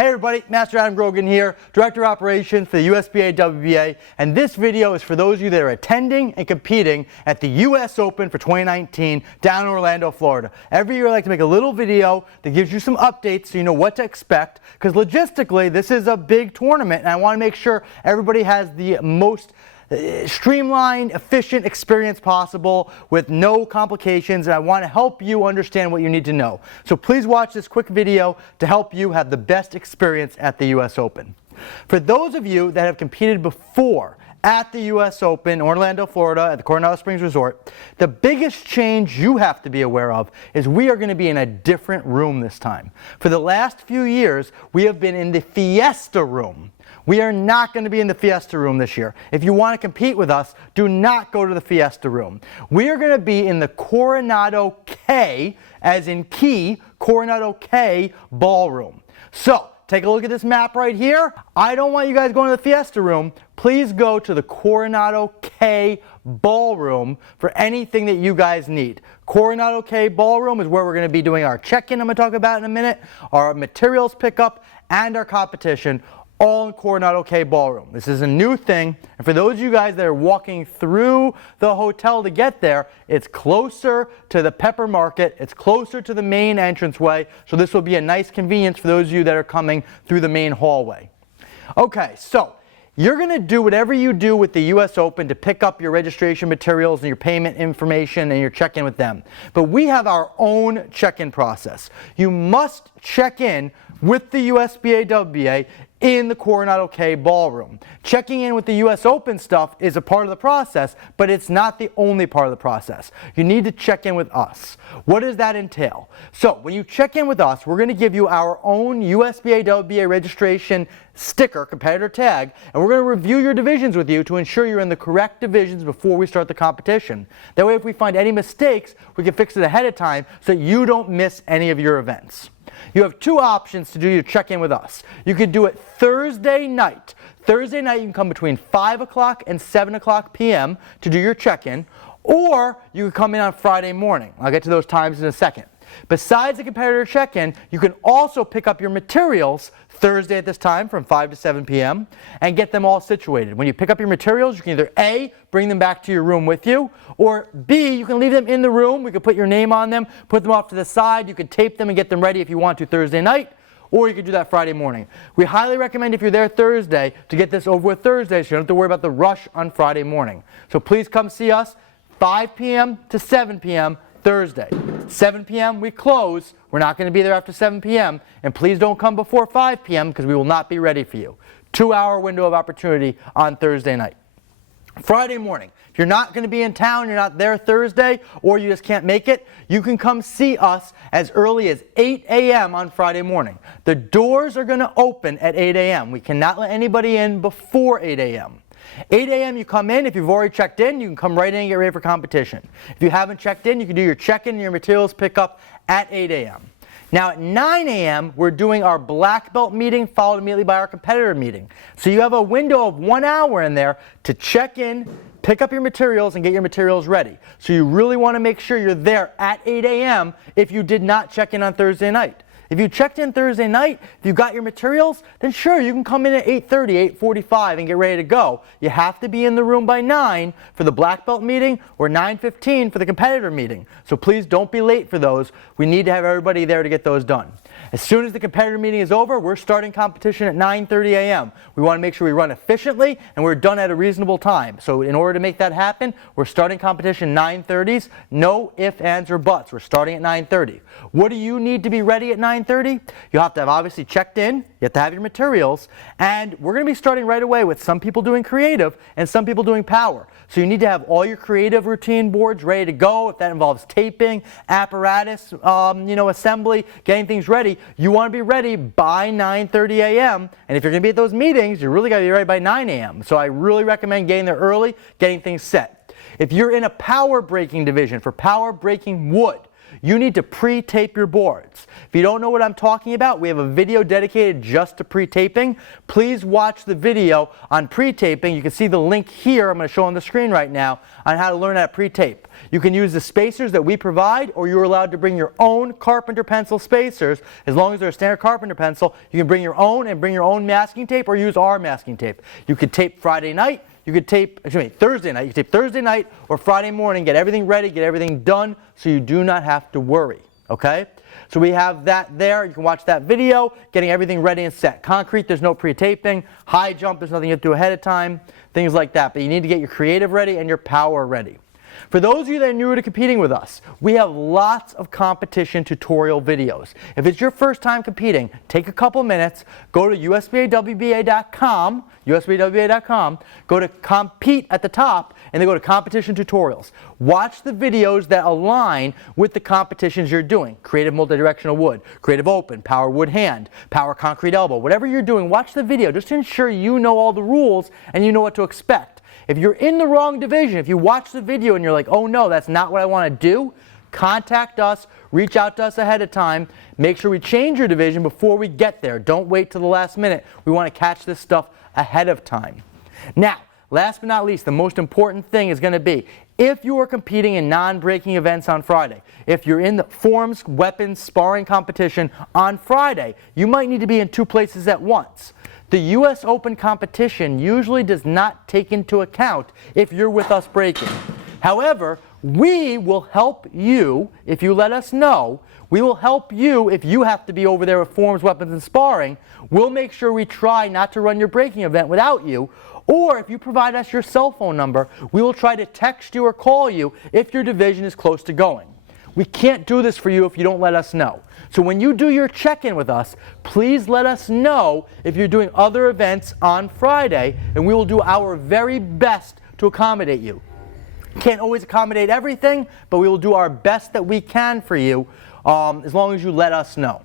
Hey everybody, Master Adam Grogan here, Director of Operations for the USBA WBA, and this video is for those of you that are attending and competing at the US Open for 2019 down in Orlando, Florida. Every year I like to make a little video that gives you some updates so you know what to expect, because logistically this is a big tournament and I want to make sure everybody has the most streamlined, efficient experience possible with no complications, and I want to help you understand what you need to know. So please watch this quick video to help you have the best experience at the US Open. For those of you that have competed before at the US Open, Orlando, Florida, at the Coronado Springs Resort, the biggest change you have to be aware of is we are going to be in a different room this time. For the last few years, we have been in the Fiesta room. We are not going to be in the Fiesta room this year. If you want to compete with us, do not go to the Fiesta room. We are going to be in the Coronado K, as in key, Coronado K ballroom. So, take a look at this map right here. I don't want you guys going to the Fiesta room. Please go to the Coronado K ballroom for anything that you guys need. Coronado K ballroom is where we're going to be doing our check-in I'm going to talk about in a minute, our materials pickup, and our competition, all in Coronado K ballroom. This is a new thing, and for those of you guys that are walking through the hotel to get there, it's closer to the Pepper Market, it's closer to the main entranceway, so this will be a nice convenience for those of you that are coming through the main hallway. Okay, so you're going to do whatever you do with the US Open to pick up your registration materials and your payment information and your check-in with them. But we have our own check-in process. You must check in with the USBA WBA in the Coronado K ballroom. Checking in with the US Open stuff is a part of the process, but it's not the only part of the process. You need to check in with us. What does that entail? So when you check in with us, we're going to give you our own USBA WBA registration sticker, competitor tag, and we're going to review your divisions with you to ensure you're in the correct divisions before we start the competition. That way, if we find any mistakes, we can fix it ahead of time so that you don't miss any of your events. You have two options to do your check-in with us. You could do it Thursday night. Thursday night you can come between 5 o'clock and 7 o'clock p.m. to do your check-in, or you can come in on Friday morning. I'll get to those times in a second. Besides the competitor check-in, you can also pick up your materials Thursday at this time from 5 to 7 p.m. and get them all situated. When you pick up your materials, you can either A, bring them back to your room with you, or B, you can leave them in the room. We can put your name on them, put them off to the side. You can tape them and get them ready if you want to Thursday night, or you can do that Friday morning. We highly recommend if you're there Thursday to get this over with Thursday so you don't have to worry about the rush on Friday morning. So please come see us 5 p.m. to 7 p.m. Thursday. 7 p.m. we close. We're not going to be there after 7 p.m. and please don't come before 5 p.m. because we will not be ready for you. 2-hour window of opportunity on Thursday night. Friday morning, if you're not going to be in town, you're not there Thursday, or you just can't make it, you can come see us as early as 8 a.m. on Friday morning. The doors are going to open at 8 a.m. We cannot let anybody in before 8 a.m. 8 a.m. you come in. If you've already checked in, you can come right in and get ready for competition. If you haven't checked in, you can do your check-in and your materials pickup at 8 a.m. Now at 9 a.m. we're doing our black belt meeting followed immediately by our competitor meeting. So you have a window of 1 hour in there to check in, pick up your materials, and get your materials ready. So you really want to make sure you're there at 8 a.m. if you did not check in on Thursday night. If you checked in Thursday night, if you got your materials, then sure, you can come in at 8:30, 8:45 and get ready to go. You have to be in the room by 9 for the black belt meeting or 9:15 for the competitor meeting. So please don't be late for those. We need to have everybody there to get those done. As soon as the competitor meeting is over, we're starting competition at 9:30 a.m. We want to make sure we run efficiently and we're done at a reasonable time. So in order to make that happen, we're starting competition 9:30s. No ifs, ands, or buts. We're starting at 9:30. What do you need to be ready at 9:30? You have to have obviously checked in, you have to have your materials, and we're going to be starting right away with some people doing creative and some people doing power. So you need to have all your creative routine boards ready to go. If that involves taping, apparatus, assembly, getting things ready, you want to be ready by 9:30 a.m. And if you're going to be at those meetings, you really got to be ready by 9 a.m. So I really recommend getting there early, getting things set. If you're in a power breaking division for power breaking wood, you need to pre-tape your boards. If you don't know what I'm talking about, we have a video dedicated just to pre-taping. Please watch the video on pre-taping. You can see the link here, I'm going to show on the screen right now, on how to learn how to pre-tape. You can use the spacers that we provide, or you're allowed to bring your own carpenter pencil spacers. As long as they're a standard carpenter pencil, you can bring your own and bring your own masking tape or use our masking tape. You could tape Friday night, you could tape, Thursday night. You could tape Thursday night or Friday morning, get everything ready, get everything done so you do not have to worry, okay? So we have that there. You can watch that video, getting everything ready and set. Concrete, there's no pre-taping. High jump, there's nothing you have to do ahead of time, things like that. But you need to get your creative ready and your power ready. For those of you that are newer to competing with us, we have lots of competition tutorial videos. If it's your first time competing, take a couple minutes, go to USBA.WBA.com, USBA.WBA.com, go to compete at the top, and then go to competition tutorials. Watch the videos that align with the competitions you're doing. Creative multidirectional wood, creative open, power wood hand, power concrete elbow. Whatever you're doing, watch the video just to ensure you know all the rules and you know what to expect. If you're in the wrong division, if you watch the video and you're like, oh no, that's not what I want to do, contact us, reach out to us ahead of time, make sure we change your division before we get there. Don't wait till the last minute. We want to catch this stuff ahead of time. Now, last but not least, the most important thing is going to be, if you are competing in non-breaking events on Friday, if you're in the forms, weapons, sparring competition on Friday, you might need to be in two places at once. The US Open competition usually does not take into account if you're with us breaking. However, we will help you if you let us know. We will help you if you have to be over there with forms, weapons, and sparring. We'll make sure we try not to run your breaking event without you. Or if you provide us your cell phone number, we will try to text you or call you if your division is close to going. We can't do this for you if you don't let us know. So when you do your check-in with us, please let us know if you're doing other events on Friday, and we will do our very best to accommodate you. Can't always accommodate everything, but we will do our best that we can for you as long as you let us know.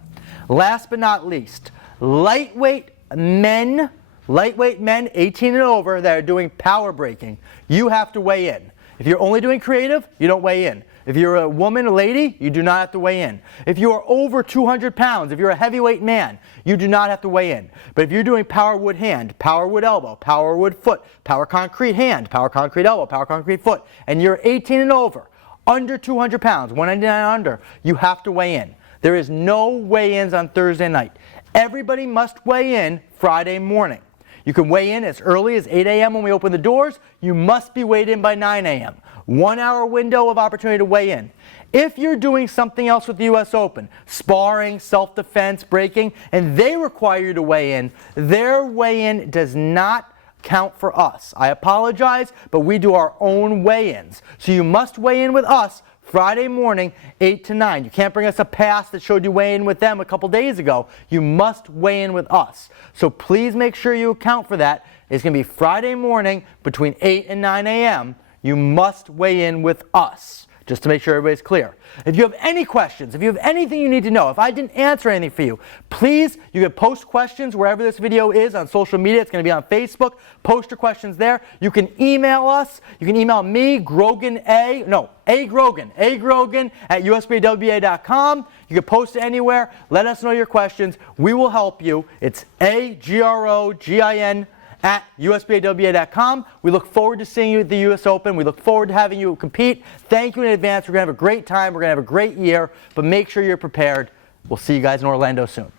Last but not least, lightweight men 18 and over that are doing power breaking, you have to weigh in. If you're only doing creative, you don't weigh in. If you're a woman, a lady, you do not have to weigh in. If you are over 200 pounds, if you're a heavyweight man, you do not have to weigh in. But if you're doing power wood hand, power wood elbow, power wood foot, power concrete hand, power concrete elbow, power concrete foot, and you're 18 and over, under 200 pounds, 199 under, you have to weigh in. There is no weigh-ins on Thursday night. Everybody must weigh in Friday morning. You can weigh in as early as 8 a.m. when we open the doors. You must be weighed in by 9 a.m. 1 hour window of opportunity to weigh in. If you're doing something else with the US Open, sparring, self-defense, breaking, and they require you to weigh in, their weigh-in does not count for us. I apologize, but we do our own weigh-ins. So you must weigh in with us Friday morning, 8 to 9. You can't bring us a pass that showed you weigh in with them a couple days ago. You must weigh in with us. So please make sure you account for that. It's going to be Friday morning between 8 and 9 a.m. You must weigh in with us, just to make sure everybody's clear. If you have any questions, if you have anything you need to know, if I didn't answer anything for you, please, you can post questions wherever this video is on social media. It's going to be on Facebook. Post your questions there. You can email us. You can email me, Grogan Grogan at USBA.WBA.com. You can post it anywhere. Let us know your questions. We will help you. It's AGROGIN at USBA.WBA.com. We look forward to seeing you at the US Open. We look forward to having you compete. Thank you in advance. We're going to have a great time. We're going to have a great year, but make sure you're prepared. We'll see you guys in Orlando soon.